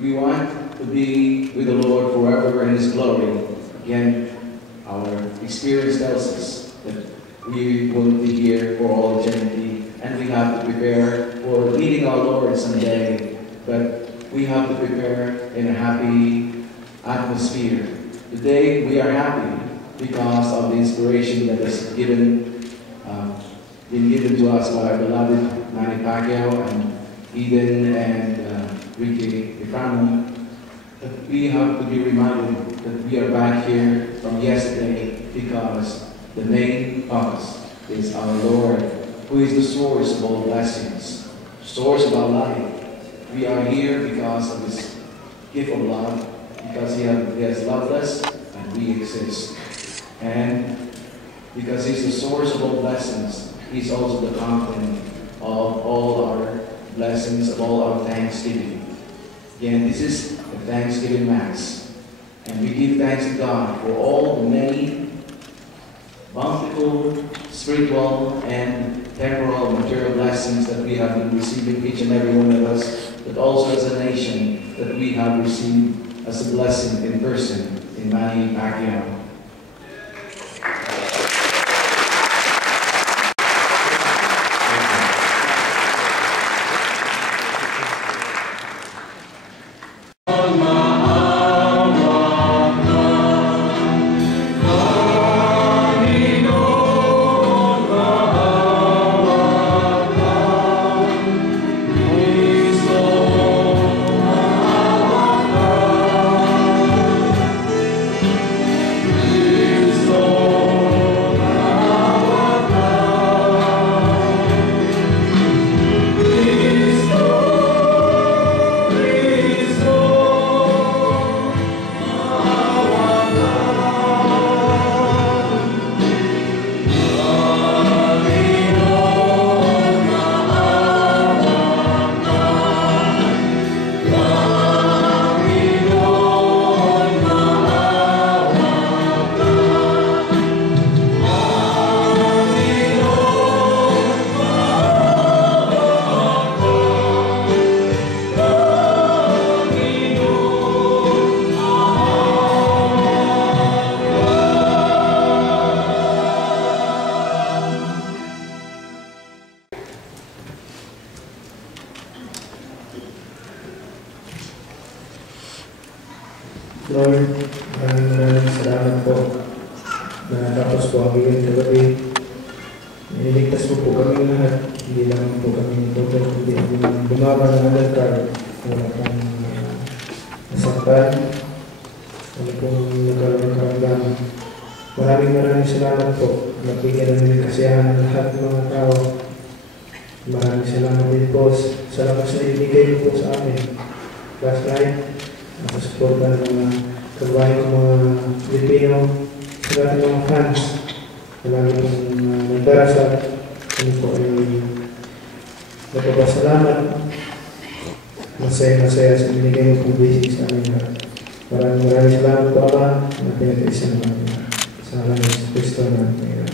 we want to be with the Lord forever in His glory, again, our experience tells us that we will be here for all eternity, and we have to prepare for meeting our Lord someday. But we have to prepare in a happy atmosphere. Today we are happy because of the inspiration that has been given to us by our beloved Manny Pacquiao and Eden and Ricky Ifrano. But we have to be reminded that we are back here from yesterday because the main cause is our Lord, who is the source of all blessings, source of our life. We are here because of His gift of love, because He has loved us and we exist. And because He's the source of all blessings, He's also the content of all our blessings, of all our thanksgiving. Again, this is the Thanksgiving Mass. And we give thanks to God for all the many bountiful, spiritual, and temporal, material blessings that we have been receiving, each and every one of us, but also as a nation that we have received as a blessing in person in Manny Pacquiao. Lord, maraming salamat po na tapos po ang iyong kagabi. Iniligtas mo po kami lahat, hindi lang po kami ito, kundi ang lumaban ng altar, wala pong nasaktan, wala pong nagkaroon karamdaman. Maraming salamat po, nabigyan namin kasiyahan ng lahat ng mga tao. Maraming salamat din po sa lakas na ibigay mo po sa amin. Last night, nakasuporta ng mga kabahay ng mga Pilipino, sa lahat ng mga fans, marami pong nagdarasal, kami po ay nagpapasalamat, masaya sa binigay mo pong blessing sa amin lahat. Maraming salamat po Ama, na pinag-isa naman sa alam ng Kristo na natin.